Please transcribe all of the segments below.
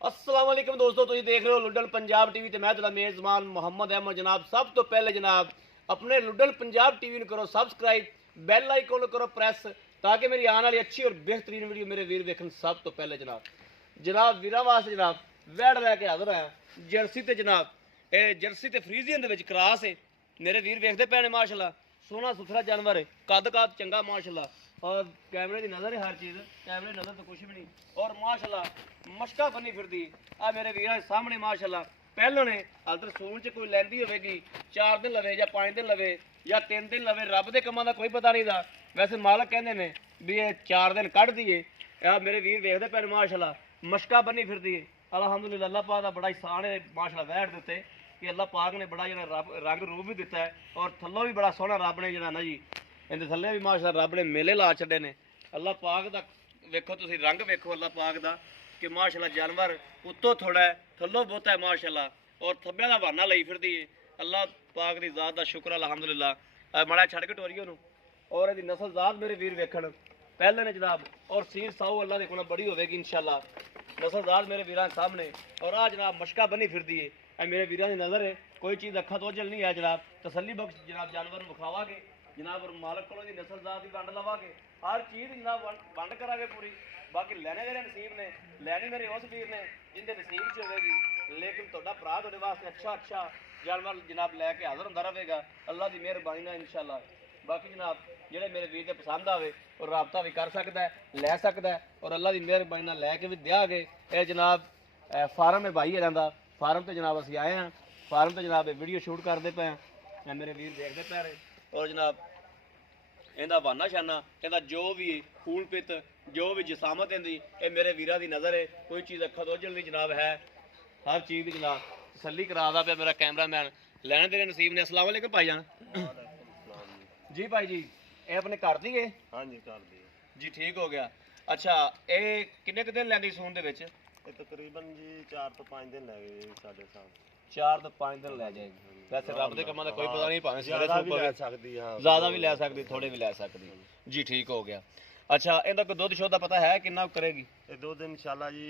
अस्सलाम वालेकुम दोस्तों, तुम देख रहे हो लुडल पंजाब टीवी ते मैं तुहाडा मेज़बान मोहम्मद अहमद। जनाब सब तो पहले जनाब अपने लुडल पंजाब टीवी करो सब्सक्राइब, बैल आइकन करो प्रेस ताकि मेरी आने वाली अच्छी और बेहतरीन वीडियो मेरे वीर देखन सब तो पहले। जनाब वीरां वास्ते जनाब वैड़ लैके हाज़र आया जर्सी ते जनाब जर्सी ते फ्रीजियन दे विच क्रॉस है। मेरे वीर वेखदे पए ने माशाल्लाह, सोहना सुथरा जानवर है, कद काद चंगा माशाल्लाह, और कैमरे की नज़र है हर चीज़, कैमरे की नज़र तो कुछ भी नहीं। और माशाल्लाह मशका बनी फिरदी आ मेरे वीर सामने माशाल्लाह। पहलों ने अगर सून च कोई लैंदी होगी 4 दिन लवे या 5 दिन लवे या 3 दिन लवे, रब के कामों का कोई पता नहीं था। वैसे मालक कहते हैं भी ये 4 दिन कढ़ दिए। आ मेरे वीर वेखते पे माशाल्लाह मशका बनी फिरदी है। अलहमदुलिल्लाह अल्लाह पाक का बड़ा एहसान है माशाल्लाह वैड़ दिते कि अल्लाह पाक ने बड़ा जो रंग रूप भी दिता है, और थल्लों भी बड़ा सोहना रब ने जो ना जी इनके थल्ले भी माशाल्लाह रब ने मेले ला छड़े ने। अल्लाह पाक का वेखो तुसी रंग वेखो अल्लाह पाक का कि माशाल्लाह जानवर उत्तों थोड़ा है थल्लों बहुत है माशाल्लाह, और थब्बे का बहाना लई फिरदी है। अल्लाह पाक की ज़ात का शुक्र अलहमदुलिल्लाह। माड़ा छड़ के टोरियो नूं और यदि नस्ल ज़ात मेरे वीर वेखण पहले ने जनाब, और सीर साऊ अल्लाह के कोल बड़ी होगी इंशाल्लाह नस्ल ज़ात मेरे वीर सामने। और आ जनाब मशका बनी फिरदी है मेरे वीर की नज़र है, कोई चीज़ अखा तो जल नहीं है जनाब। तसली बख्श जनाब जानवर विखावागे जनाब, और मालक को नस्ल ज़ात की वंड लवागे, हर चीज़ जनाब वंड करांगे पूरी। बाकी लैने मेरे नसीब ने, लैनी मेरे उस वीर ने जिंदे नसीब च होगी। लेकिन तुहाडा भरा तुहाडे वास्ते अच्छा जानवर जनाब लैके हाज़र होंदा रहेगा अल्लाह की मेहरबानी नाल इंशाल्लाह। बाकी जनाब ਜਿਹੜੇ ਮੇਰੇ ਵੀਰ ਦੇ पसंद आवे और राबता भी कर सकता है, लै सकता है, और अल्लाह की मेहरबानी नाल लैके भी देंगे। ये जनाब फार्म है भाई इन्हां दा, फार्म तो जनाब असीं आए हैं, फार्म तो जनाब वीडियो शूट करते पे हैं, मेरे वीर देखते पे रहे। और जनाब इहदा बहाना शाना इहदा जो भी खून पित जो भी जिसामत इहदी ये मेरे वीरां दी नज़र है, कोई चीज़ अखा तो जल नहीं जनाब है, हर चीज़ की जनाब तसल्ली करादा पे मेरा कैमरामैन। लैने तेरे नसीब ने। अस्सलाम वालेकुम भाईजान। जी भाई जी ये अपने घर दी है? हाँ जी कर दी जी ठीक हो गया। अच्छा ये किन्ने क दिन लैंदी सून दे विच? ये तकरीबन जी 4 तो 5 दिन लगे जी साढ़े साथ। 4 तो 5 दिन लै जाएगी। वैसे रब दे कमां दा कोई पता नहीं, भावें सवेरे ज़्यादा भी सुबह ले सकती हाँ, ज़्यादा भी लै सकदी थोड़े भी लै सकदी। जी ठीक हो गया। अच्छा इहदा कोई दुध शुद्ध दा पता है किन्ना करेगी? ये 2 दिन इंशाल्लाह जी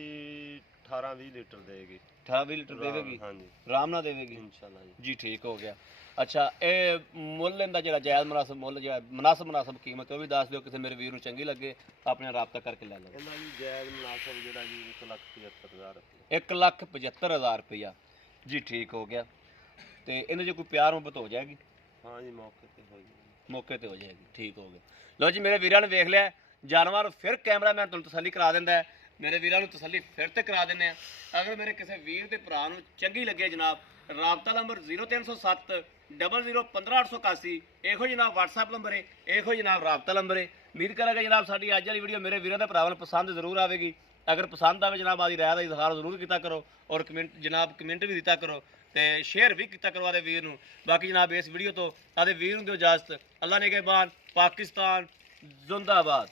18-20 लीटर देगी। 18-20 लीटर देवेगी? हाँ जी आराम नाल देवेगी इंशाल्लाह जी। जी ठीक हो गया। अच्छा ये मुੱਲ इहदा जिहड़ा जायज़ मुनासिब मुੱਲ जिहड़ा मुनासिब कीमत वो भी दस दिओ, किसी मेरे वीर नूं चंगी लगे अपने राबता करके लै लो। इन्ना जी जायज़ मुनासिब जेड़ा जी 1,75,000 रुपये। 1,75,000 रुपया जी ठीक हो गया। तो इन्हें जो कोई प्यार मुहब्बत हो जाएगी? हाँ जी मौके पे होगी, मौके पे हो जाएगी। ठीक हो गया। लो जी मेरे वीरां ने देख लिया जानवर, फिर कैमरा मैन तुहानूं तसल्ली करा दिंदा है। मेरे वीरां नूं तसल्ली फिर ते करा दिंदे आ। अगर मेरे किसी वीर के भरा नूं चंगी लगे जनाब, राबता नंबर 0307 00 15 881 ਇਹੋ जनाब WhatsApp नंबर है, ਇਹੋ जनाब राबता नंबर है। उम्मीद करांगे जनाब साडी अज वाली वीडियो मेरे वीरों के भरावां नूं पसंद जरूर आएगी। अगर पसंद आए जनाब आदि राय का इजहार जरूर किया करो, और कमेंट जनाब कमेंट भी दिता करो, तो शेयर भी किया करो आदे वीर नूं। बाकी जनाब इस वीडियो तो आदे वीर नूं दिओ इजाजत। अल्लाह ने के बाद पाकिस्तान जिंदाबाद।